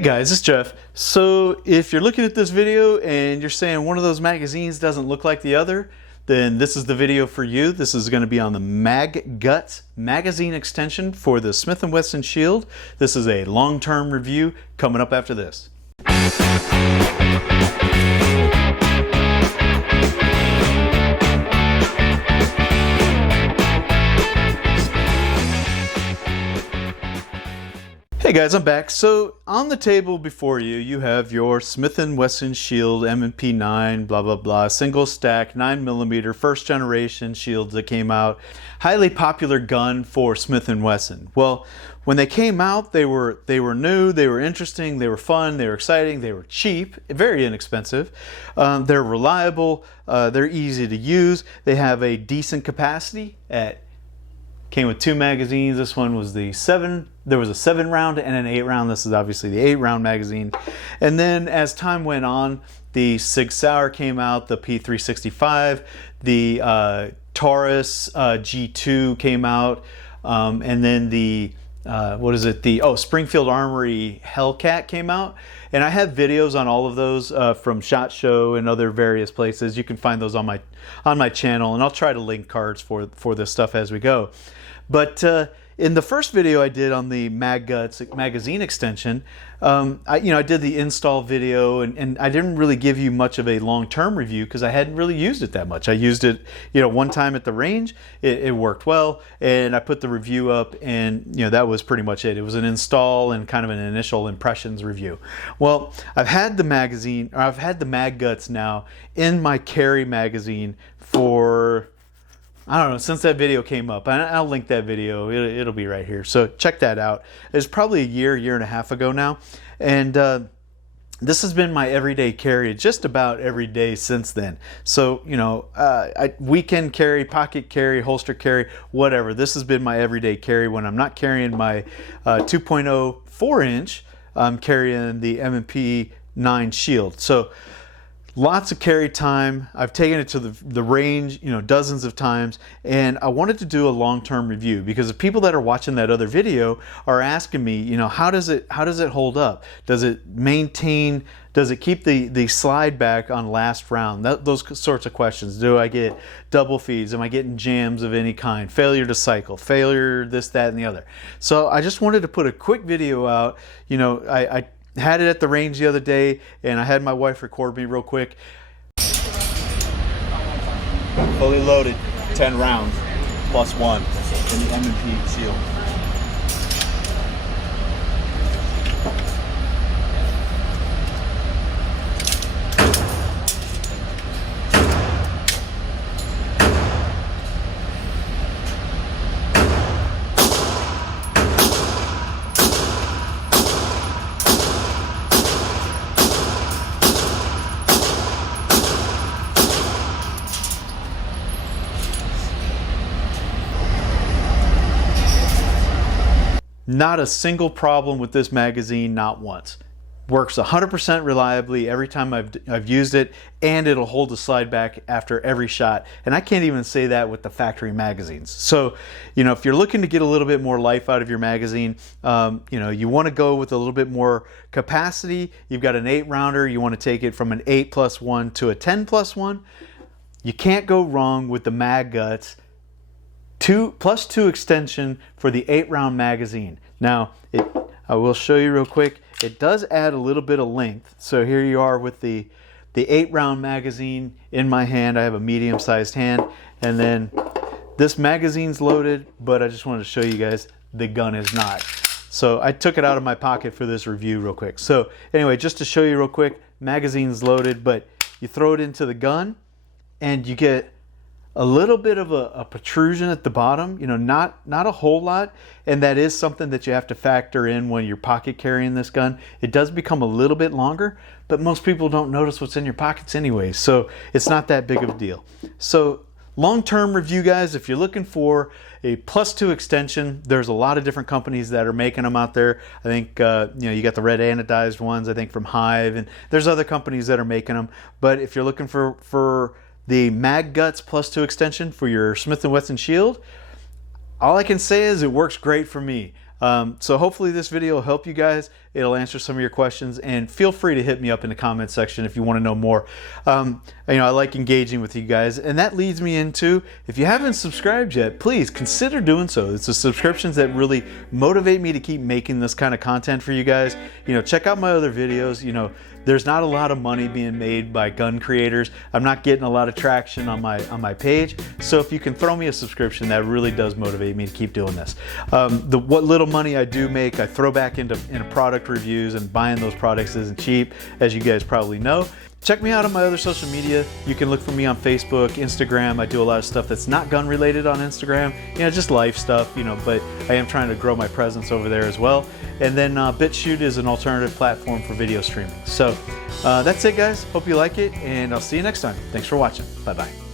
Hey guys, it's Jeff. So if you're looking at this video and you're saying one of those magazines doesn't look like the other, then this is the video for you. This is going to be on the MagGuts magazine extension for the Smith & Wesson Shield. This is a long-term review coming up after this. Hey guys, I'm back. So on the table before you, you have your Smith & Wesson Shield M&P 9, blah, blah, blah, single stack, 9mm, first generation shields that came out. Highly popular gun for Smith & Wesson. Well, when they came out, they were new, they were interesting, they were fun, they were exciting, they were cheap, very inexpensive. They're reliable, they're easy to use. They have a decent capacity came with two magazines. This one was the 7. There was a 7-round and an 8-round. This is obviously the 8-round magazine. And then as time went on, the Sig Sauer came out, the P365, the Taurus G2 came out, and then the Springfield Armory Hellcat came out. And I have videos on all of those from SHOT Show and other various places. You can find those on my channel, and I'll try to link cards for this stuff as we go. But in the first video I did on the MagGuts magazine extension, I did the install video, and I didn't really give you much of a long-term review because I hadn't really used it that much. I used it, one time at the range. It worked well, and I put the review up, and that was pretty much it. It was an install and kind of an initial impressions review. Well, I've had the MagGuts now in my carry magazine for, I don't know, since that video came up. I'll link that video. It'll be right here. So check that out. It's probably a year and a half ago now. And this has been my everyday carry just about every day since then. So, weekend carry, pocket carry, holster carry, whatever. This has been my everyday carry. When I'm not carrying my 2.0 4-inch, I'm carrying the M&P 9 Shield. So lots of carry time. I've taken it to the range, dozens of times, and I wanted to do a long-term review because the people that are watching that other video are asking me, how does it hold up? Does it maintain? Does it keep the slide back on last round? Those sorts of questions. Do I get double feeds? Am I getting jams of any kind? Failure to cycle? Failure this, that, and the other? So I just wanted to put a quick video out. I had it at the range the other day, and I had my wife record me real quick. Fully loaded, 10 rounds, plus 1 in the M&P Shield. Not a single problem with this magazine, not once. Works 100% reliably every time I've used it, and it'll hold the slide back after every shot. And I can't even say that with the factory magazines. So, if you're looking to get a little bit more life out of your magazine, you want to go with a little bit more capacity. You've got an 8-rounder, you want to take it from an 8+1 to a 10+1. You can't go wrong with the MagGuts 2+2 extension for the 8-round magazine. Now, I will show you real quick. It does add a little bit of length. So here you are with the 8-round magazine in my hand. I have a medium-sized hand, and then this magazine's loaded, but I just wanted to show you guys the gun is not. So I took it out of my pocket for this review real quick. So anyway, just to show you real quick, magazine's loaded, but you throw it into the gun, and you get a little bit of a protrusion at the bottom, not a whole lot, and that is something that you have to factor in when you're pocket carrying this gun. It does become a little bit longer, but most people don't notice what's in your pockets anyway, so it's not that big of a deal. So long-term review, guys, if you're looking for a +2 extension, there's a lot of different companies that are making them out there. I think you got the red anodized ones, I think from Hive, and there's other companies that are making them. But if you're looking for the MagGuts +2 extension for your Smith & Wesson Shield, all I can say is it works great for me. So hopefully this video will help you guys. It'll answer some of your questions, and feel free to hit me up in the comment section if you want to know more. I like engaging with you guys, and that leads me into, if you haven't subscribed yet, please consider doing so. It's the subscriptions that really motivate me to keep making this kind of content for you guys. Check out my other videos. There's not a lot of money being made by gun creators. I'm not getting a lot of traction on my page. So if you can throw me a subscription, that really does motivate me to keep doing this. What little money I do make, I throw back into product reviews, and buying those products isn't cheap, as you guys probably know. Check me out on my other social media. You can look for me on Facebook, Instagram. I do a lot of stuff that's not gun related on Instagram, just life stuff, but I am trying to grow my presence over there as well. And then BitChute is an alternative platform for video streaming. So that's it, guys. Hope you like it, and I'll see you next time. Thanks for watching. Bye-bye.